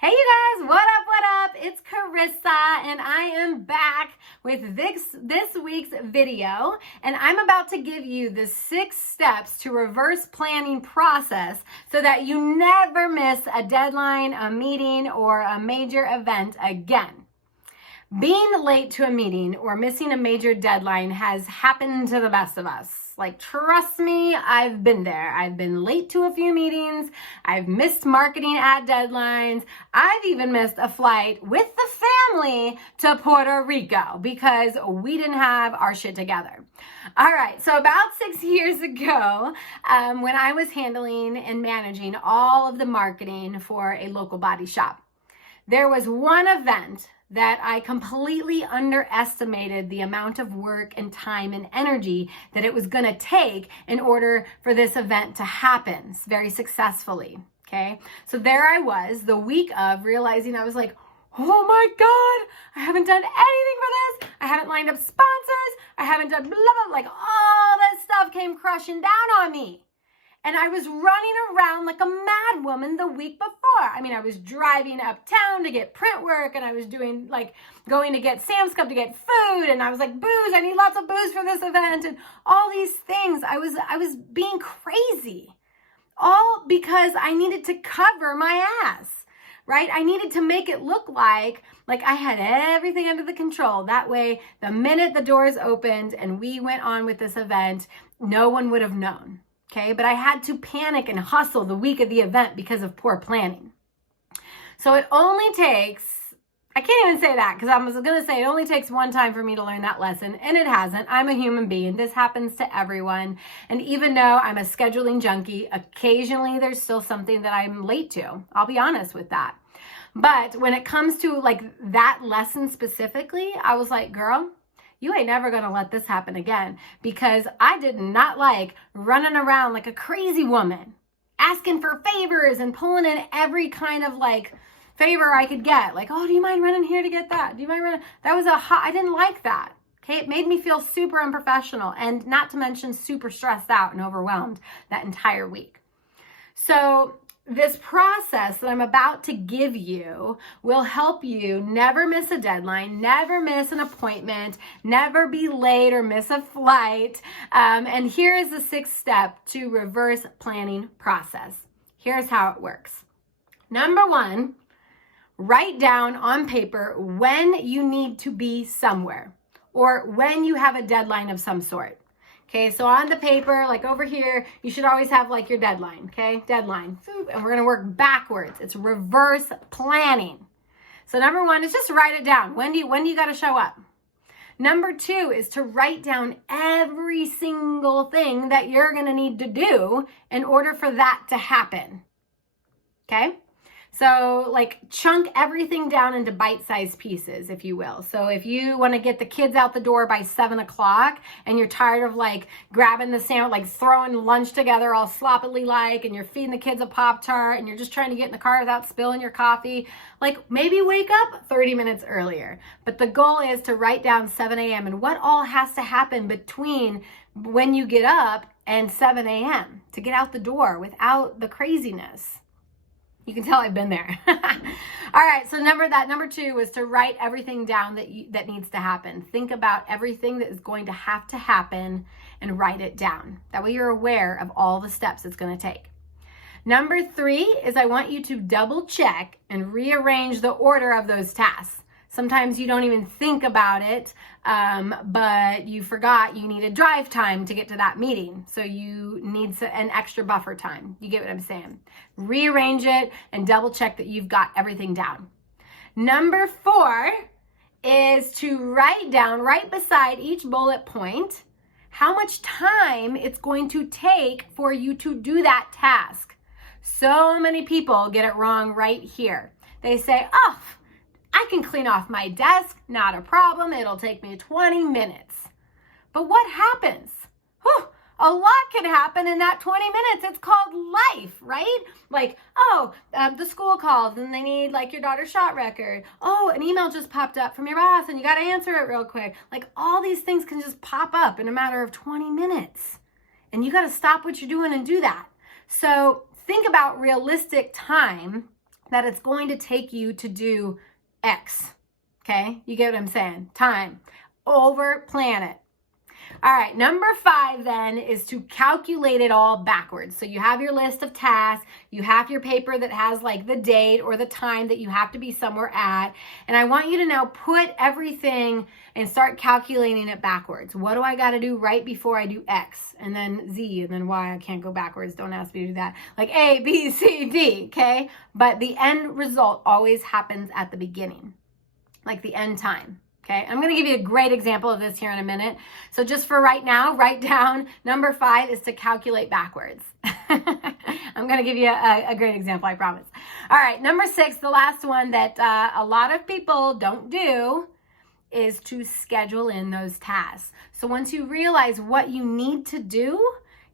Hey you guys, what up, what up? It's Carissa and I am back with this week's video, and I'm about to give you the 6 steps to reverse planning process so that you never miss a deadline, a meeting, or a major event again. Being late to a meeting or missing a major deadline has happened to the best of us. Like, trust me, I've been there. I've been late to a few meetings. I've missed marketing ad deadlines. I've even missed a flight with the family to Puerto Rico because we didn't have our shit together. All right, so about 6 years ago, when I was handling and managing all of the marketing for a local body shop, there was one event that I completely underestimated the amount of work and time and energy that it was going to take in order for this event to happen very successfully. Okay. So there I was the week of realizing I was like, oh my God, I haven't done anything for this. I haven't lined up sponsors. I haven't done blah, blah, like all that stuff came crushing down on me. And I was running around like a mad woman the week before. I mean, I was driving uptown to get print work, and I was doing going to get Sam's Club to get food, and I was like, booze, I need lots of booze for this event, and all these things. I was being crazy, all because I needed to cover my ass, right? I needed to make it look like I had everything under the control. That way, the minute the doors opened and we went on with this event, no one would have known. Okay, but I had to panic and hustle the week of the event because of poor planning. So it only takes, I can't even say that because I was going to say it only takes one time for me to learn that lesson, and it hasn't. I'm a human being. This happens to everyone. And even though I'm a scheduling junkie, occasionally there's still something that I'm late to. I'll be honest with that. But when it comes to that lesson specifically, I was like, girl, you ain't never going to let this happen again, because I did not like running around like a crazy woman, asking for favors and pulling in every kind of favor I could get. Like, oh, do you mind running here to get that? Do you mind running? That was I didn't like that. Okay. It made me feel super unprofessional, and not to mention super stressed out and overwhelmed that entire week. So this process that I'm about to give you will help you never miss a deadline, never miss an appointment, never be late or miss a flight. And here is the 6th step to reverse planning process. Here's how it works. Number 1, write down on paper when you need to be somewhere or when you have a deadline of some sort. Okay, so on the paper, over here, you should always have your deadline, okay? Deadline, and we're gonna work backwards. It's reverse planning. So number 1 is just write it down. When do you gotta show up? Number 2 is to write down every single thing that you're gonna need to do in order for that to happen, okay? So chunk everything down into bite-sized pieces, if you will. So if you want to get the kids out the door by 7 o'clock and you're tired of grabbing the sandwich, throwing lunch together all sloppily and you're feeding the kids a Pop-Tart and you're just trying to get in the car without spilling your coffee, maybe wake up 30 minutes earlier. But the goal is to write down 7 a.m. and what all has to happen between when you get up and 7 a.m. to get out the door without the craziness. You can tell I've been there. All right, so number 2 was to write everything down that needs to happen. Think about everything that is going to have to happen and write it down. That way you're aware of all the steps it's going to take. Number 3 is I want you to double check and rearrange the order of those tasks. Sometimes you don't even think about it, but you forgot you needed drive time to get to that meeting. So you need an extra buffer time. You get what I'm saying? Rearrange it and double check that you've got everything down. Number 4 is to write down right beside each bullet point how much time it's going to take for you to do that task. So many people get it wrong right here. They say, oh, I can clean off my desk, not a problem. It'll take me 20 minutes. But what happens? A lot can happen in that 20 minutes. It's called life, right? The school called and they need your daughter's shot record. Oh, an email just popped up from your boss and you got to answer it real quick. All these things can just pop up in a matter of 20 minutes. And you got to stop what you're doing and do that. So think about realistic time that it's going to take you to do X. Okay, you get what I'm saying? Time. Over plan it. All right, number 5 then is to calculate it all backwards. So you have your list of tasks, you have your paper that has like the date or the time that you have to be somewhere at, and I want you to now put everything and start calculating it backwards. What do I got to do right before I do X, and then Z, and then Y? I can't go backwards. Don't ask me to do that. Like A, B, C, D, okay? But the end result always happens at the beginning, like the end time. Okay, I'm going to give you a great example of this here in a minute. So just for right now, write down number 5 is to calculate backwards. I'm going to give you a great example, I promise. All right, number 6, the last one that a lot of people don't do is to schedule in those tasks. So once you realize what you need to do,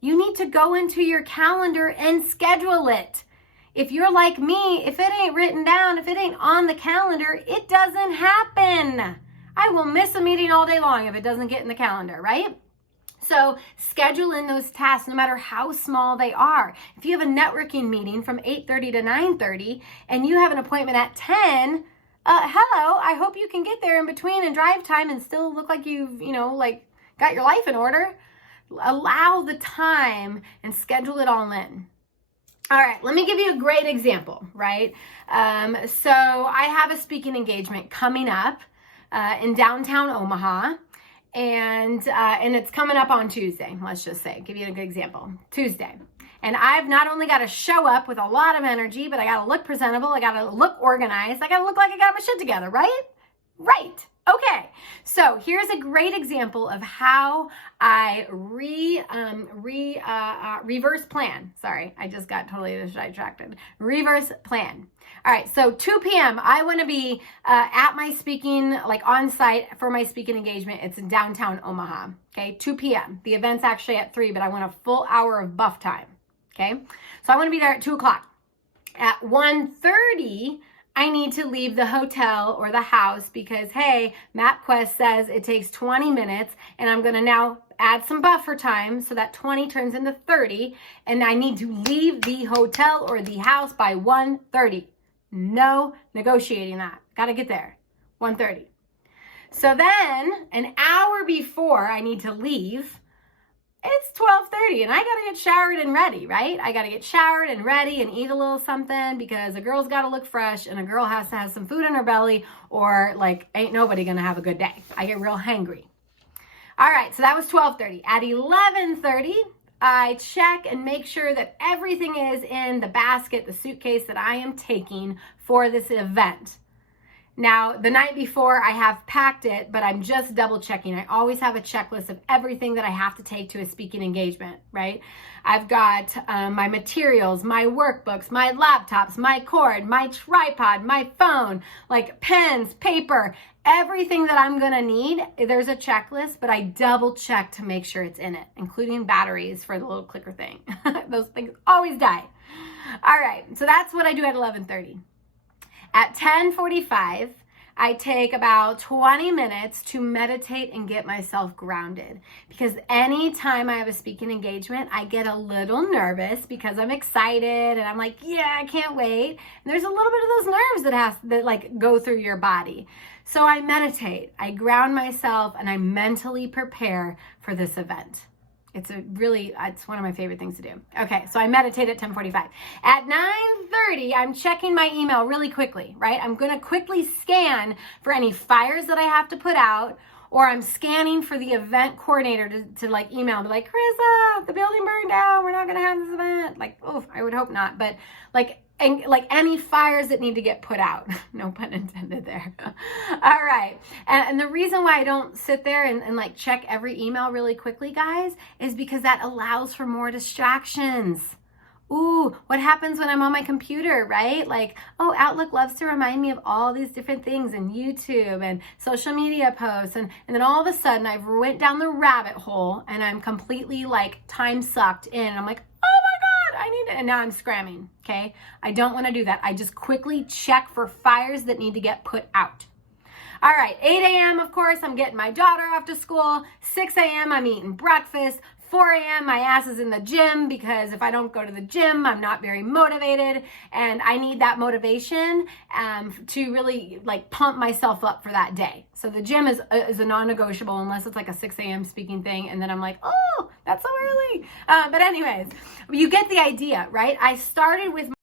you need to go into your calendar and schedule it. If you're like me, if it ain't written down, if it ain't on the calendar, it doesn't happen. I will miss a meeting all day long if it doesn't get in the calendar, right? So schedule in those tasks no matter how small they are. If you have a networking meeting from 8:30 to 9:30 and you have an appointment at 10, hello, I hope you can get there in between and drive time and still look like you've, like got your life in order. Allow the time and schedule it all in. All right, let me give you a great example, right? So I have a speaking engagement coming up in downtown Omaha, and it's coming up on Tuesday. Let's just say, give you a good example, Tuesday. And I've not only got to show up with a lot of energy, but I got to look presentable. I got to look organized. I got to look like I got my shit together, right? Right. Okay. So here's a great example of how I reverse plan. Sorry, I just got totally distracted. Reverse plan. All right, so 2 p.m. I want to be at my speaking, like on site for my speaking engagement. It's in downtown Omaha. Okay, 2 p.m. The event's actually at 3, but I want a full hour of buff time. Okay, so I want to be there at 2 o'clock. At 1:30, I need to leave the hotel or the house because, hey, MapQuest says it takes 20 minutes, and I'm going to now add some buffer time so that 20 turns into 30, and I need to leave the hotel or the house by 1:30. No negotiating that. Got to get there. 1:30. So then an hour before I need to leave, it's 12:30 and I got to get showered and ready, right? I got to get showered and ready and eat a little something because a girl's got to look fresh and a girl has to have some food in her belly or like ain't nobody going to have a good day. I get real hangry. All right. So that was 12:30. At 11:30, I check and make sure that everything is in the basket, the suitcase that I am taking for this event. Now, the night before, I have packed it, but I'm just double checking. I always have a checklist of everything that I have to take to a speaking engagement, right? I've got my materials, my workbooks, my laptops, my cord, my tripod, my phone, like pens, paper, everything that I'm gonna need. There's a checklist, but I double check to make sure it's in it, including batteries for the little clicker thing. Those things always die. All right, so that's what I do at 11:30. At 10:45, I take about 20 minutes to meditate and get myself grounded because anytime I have a speaking engagement, I get a little nervous because I'm excited and I'm like, yeah, I can't wait. And there's a little bit of those nerves that like go through your body. So I meditate, I ground myself, and I mentally prepare for this event. It's one of my favorite things to do. Okay, so I meditate at 10:45. At 9:30, I'm checking my email really quickly, right? I'm gonna quickly scan for any fires that I have to put out, or I'm scanning for the event coordinator to like email and be like, Carissa, the building burned down, we're not gonna have this event. Like, oh, I would hope not, but like any fires that need to get put out. No pun intended there. All right. And the reason why I don't sit there and like check every email really quickly, guys, is because that allows for more distractions. Ooh, what happens when I'm on my computer, right? Like, oh, Outlook loves to remind me of all these different things and YouTube and social media posts. And then all of a sudden I've went down the rabbit hole and I'm completely like time sucked in. And I'm like, I need it, and now I'm scramming, okay? I don't want to do that. I just quickly check for fires that need to get put out. All right, 8 a.m., of course, I'm getting my daughter off to school. 6 a.m., I'm eating breakfast. 4 a.m. my ass is in the gym, because if I don't go to the gym, I'm not very motivated, and I need that motivation to really like pump myself up for that day. So the gym is a non-negotiable, unless it's like a 6 a.m. speaking thing, and then I'm like, oh, that's so early. But anyways, you get the idea, right? I started with